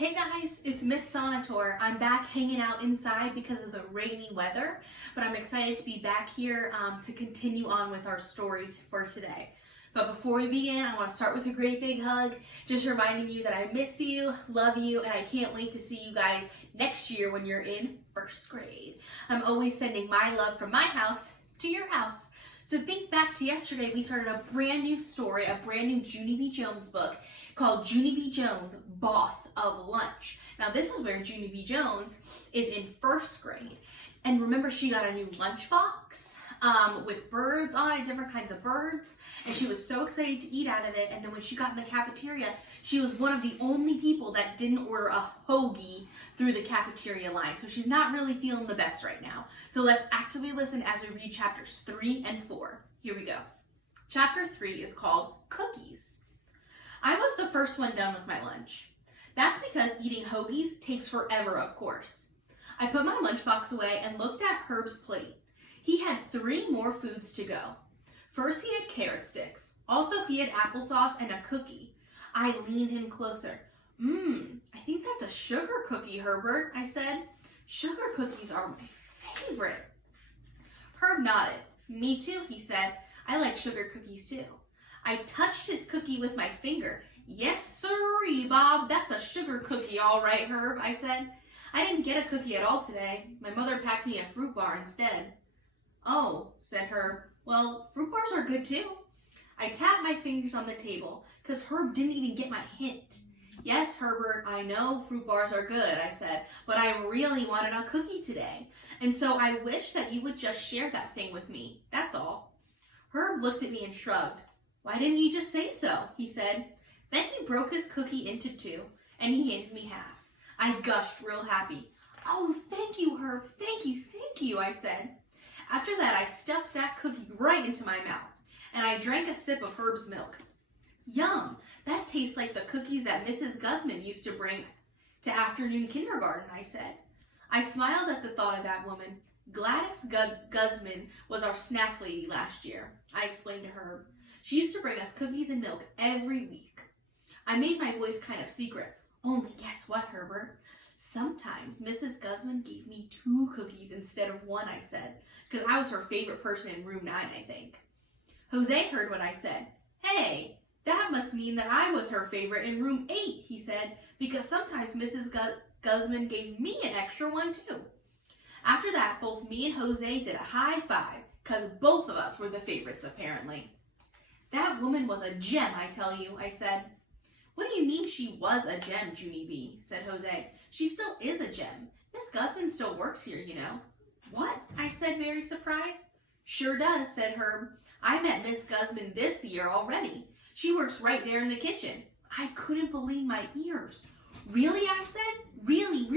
Hey guys, it's Miss Sonatore. I'm back hanging out inside because of the rainy weather, but I'm excited to be back here to continue on with our story for today. But before we begin, I want to start with a great big hug, just reminding you that I miss you, love you, and I can't wait to see you guys next year when you're in first grade. I'm always sending my love from my house to your house. So think back to yesterday, we started a brand new story, a brand new Junie B. Jones book called Junie B. Jones, Boss of Lunch. Now this is where Junie B. Jones is in first grade. And remember, she got a new lunchbox with birds on it, different kinds of birds. And she was so excited to eat out of it. And then when she got in the cafeteria, she was one of the only people that didn't order a hoagie through the cafeteria line. So she's not really feeling the best right now. So let's actively listen as we read chapters 3 and 4. Here we go. Chapter 3 is called Cookies. I was the first one done with my lunch. That's because eating hoagies takes forever, of course. I put my lunchbox away and looked at Herb's plate. He had 3 more foods to go. First, he had carrot sticks. Also, he had applesauce and a cookie. I leaned in closer. I think that's a sugar cookie, Herbert, I said. Sugar cookies are my favorite. Herb nodded. Me too, he said. I like sugar cookies too. I touched his cookie with my finger. Yes, sirree, Bob. That's a sugar cookie, all right, Herb, I said. I didn't get a cookie at all today. My mother packed me a fruit bar instead. Oh, said Herb. Well, fruit bars are good too. I tapped my fingers on the table because Herb didn't even get my hint. Yes, Herbert, I know fruit bars are good, I said, but I really wanted a cookie today. And so I wish that you would just share that thing with me. That's all. Herb looked at me and shrugged. Why didn't you just say so? He said. Then he broke his cookie into 2 and he handed me half. I gushed real happy. Oh, thank you, Herb. Thank you, I said. After that, I stuffed that cookie right into my mouth, and I drank a sip of Herb's milk. Yum! That tastes like the cookies that Mrs. Guzman used to bring to afternoon kindergarten, I said. I smiled at the thought of that woman. Gladys Guzman was our snack lady last year, I explained to Herb. She used to bring us cookies and milk every week. I made my voice kind of secret. Only guess what, Herbert? Sometimes Mrs. Guzman gave me 2 cookies instead of 1, I said, because I was her favorite person in room 9, I think. Jose heard what I said. Hey, that must mean that I was her favorite in room 8, he said, because sometimes Mrs. Guzman gave me an extra one too. After that, both me and Jose did a high five, because both of us were the favorites, apparently. That woman was a gem, I tell you, I said. What do you mean she was a gem, Junie B? Said Jose. She still is a gem. Miss Guzman still works here, you know. What? I said, very surprised. Sure does, said Herb. I met Miss Guzman this year already. She works right there in the kitchen. I couldn't believe my ears. Really, I said? Really?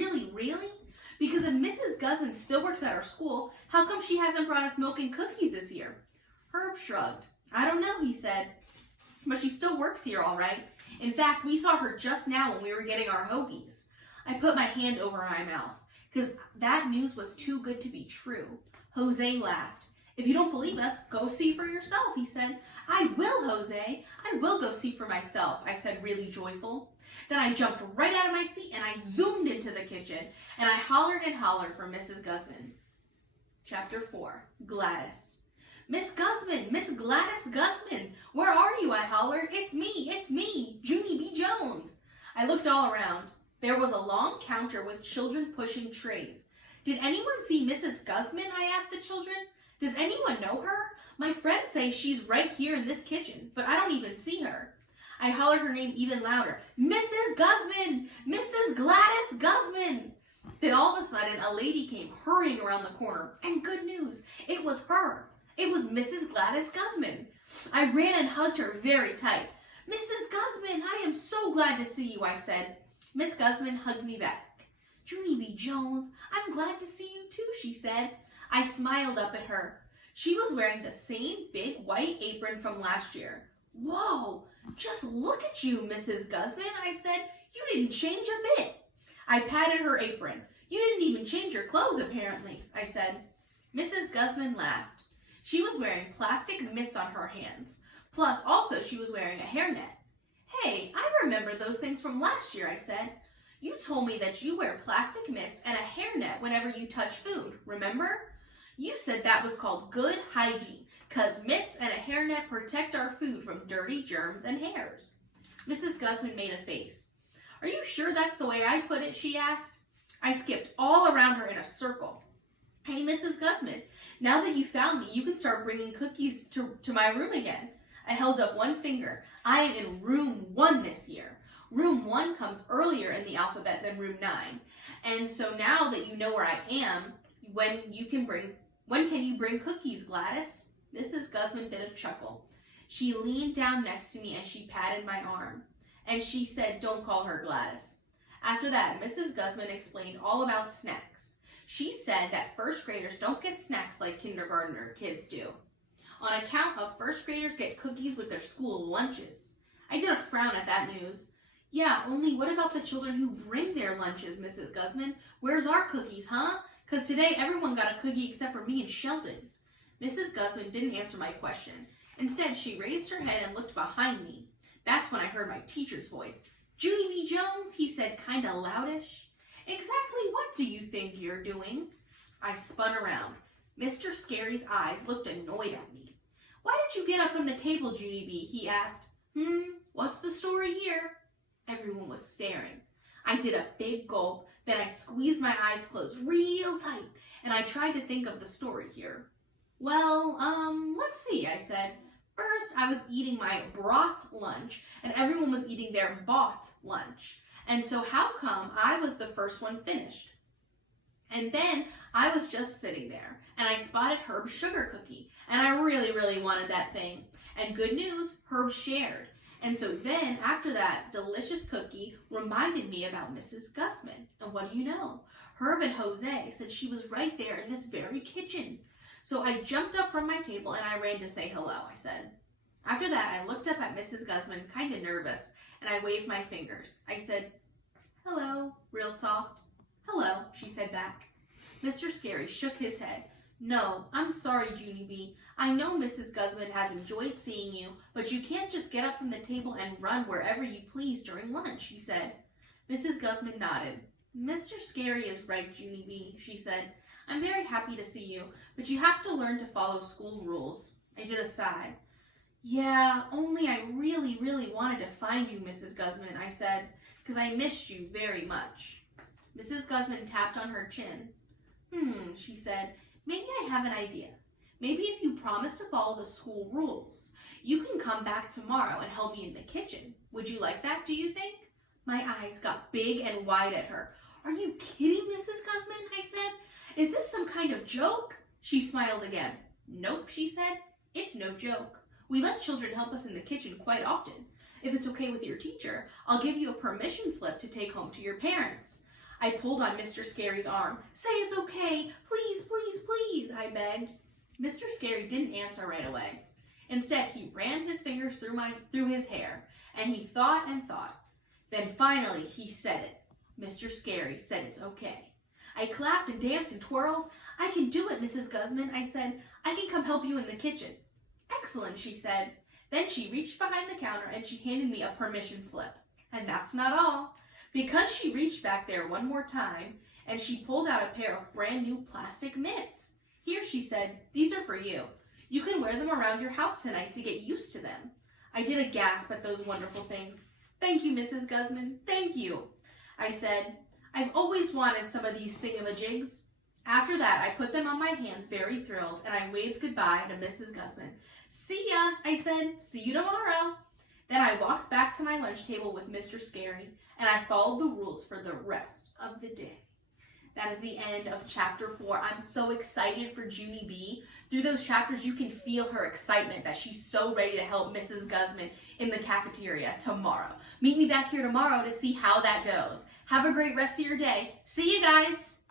Because if Mrs. Guzman still works at our school, how come she hasn't brought us milk and cookies this year? Herb shrugged. I don't know, he said. But she still works here, all right. In fact, we saw her just now when we were getting our hoagies. I put my hand over my mouth, because that news was too good to be true. Jose laughed. If you don't believe us, go see for yourself, he said. I will, Jose. I will go see for myself, I said, really joyful. Then I jumped right out of my seat and I zoomed into the kitchen, and I hollered and hollered for Mrs. Guzman. Chapter 4, Gladys. Miss Guzman, Miss Gladys Guzman, where are you? I hollered. It's me, Junie B. Jones. I looked all around. There was a long counter with children pushing trays. Did anyone see Mrs. Guzman? I asked the children. Does anyone know her? My friends say she's right here in this kitchen, but I don't even see her. I hollered her name even louder. Mrs. Guzman! Mrs. Gladys Guzman! Then all of a sudden, a lady came hurrying around the corner, and good news, it was her. It was Mrs. Gladys Guzman. I ran and hugged her very tight. Mrs. Guzman, I am so glad to see you, I said. Miss Guzman hugged me back. Junie B. Jones, I'm glad to see you too, she said. I smiled up at her. She was wearing the same big white apron from last year. Whoa, just look at you, Mrs. Guzman, I said. You didn't change a bit. I patted her apron. You didn't even change your clothes, apparently, I said. Mrs. Guzman laughed. She was wearing plastic mitts on her hands. Plus, also, she was wearing a hairnet. Hey, I remember those things from last year, I said. You told me that you wear plastic mitts and a hairnet whenever you touch food, remember? You said that was called good hygiene, 'cause mitts and a hairnet protect our food from dirty germs and hairs. Mrs. Guzman made a face. Are you sure that's the way I put it, she asked. I skipped all around her in a circle. Hey, Mrs. Guzman, now that you found me, you can start bringing cookies to my room again. I held up one finger. I am in room 1 this year. Room 1 comes earlier in the alphabet than room 9. And so now that you know where I am, when can you bring cookies, Gladys? Mrs. Guzman did a chuckle. She leaned down next to me and she patted my arm. And she said, don't call her Gladys. After that, Mrs. Guzman explained all about snacks. She said that first graders don't get snacks like kindergartner kids do. On account of first graders get cookies with their school lunches. I did a frown at that news. Yeah, only what about the children who bring their lunches, Mrs. Guzman? Where's our cookies, huh? 'Cause today everyone got a cookie except for me and Sheldon. Mrs. Guzman didn't answer my question. Instead, she raised her head and looked behind me. That's when I heard my teacher's voice. Junie B. Jones, he said kinda loudish. Exactly what do you think you're doing? I spun around. Mr. Scary's eyes looked annoyed at me. Why did you get up from the table, Junie B? He asked. What's the story here? Everyone was staring. I did a big gulp, then I squeezed my eyes closed real tight, and I tried to think of the story here. Well, let's see, I said. First, I was eating my brought lunch, and everyone was eating their bought lunch. And so how come I was the first one finished? And then I was just sitting there, and I spotted Herb's sugar cookie, and I really, really wanted that thing. And good news, Herb shared. And so then, after that delicious cookie reminded me about Mrs. Guzman. And what do you know? Herb and Jose said she was right there in this very kitchen. So I jumped up from my table and I ran to say hello, I said. After that, I looked up at Mrs. Guzman, kind of nervous, and I waved my fingers. I said, hello, real soft. Hello, she said back. Mr. Scary shook his head. No, I'm sorry, Junie B. I know Mrs. Guzman has enjoyed seeing you, but you can't just get up from the table and run wherever you please during lunch, he said. Mrs. Guzman nodded. Mr. Scary is right, Junie B, she said. I'm very happy to see you, but you have to learn to follow school rules. I did a sigh. Yeah, only I really, really wanted to find you, Mrs. Guzman, I said, because I missed you very much. Mrs. Guzman tapped on her chin. She said, maybe I have an idea. Maybe if you promise to follow the school rules, you can come back tomorrow and help me in the kitchen. Would you like that, do you think? My eyes got big and wide at her. Are you kidding, Mrs. Guzman? I said. Is this some kind of joke? She smiled again. Nope, she said. It's no joke. We let children help us in the kitchen quite often. If it's okay with your teacher, I'll give you a permission slip to take home to your parents. I pulled on Mr. Scary's arm. Say it's okay. Please, please, please, I begged. Mr. Scary didn't answer right away. Instead, he ran his fingers through his hair, and he thought and thought. Then finally, he said it. Mr. Scary said it's okay. I clapped and danced and twirled. I can do it, Mrs. Guzman, I said. I can come help you in the kitchen. Excellent, she said. Then she reached behind the counter and she handed me a permission slip. And that's not all. Because she reached back there one more time and she pulled out a pair of brand new plastic mitts. Here, she said, these are for you. You can wear them around your house tonight to get used to them. I did a gasp at those wonderful things. Thank you, Mrs. Guzman. Thank you. I said, I've always wanted some of these thingamajigs. After that, I put them on my hands, very thrilled, and I waved goodbye to Mrs. Guzman. See ya, I said. See you tomorrow. Then I walked back to my lunch table with Mr. Scary, and I followed the rules for the rest of the day. That is the end of chapter 4. I'm so excited for Junie B. Through those chapters, you can feel her excitement that she's so ready to help Mrs. Guzman in the cafeteria tomorrow. Meet me back here tomorrow to see how that goes. Have a great rest of your day. See you guys.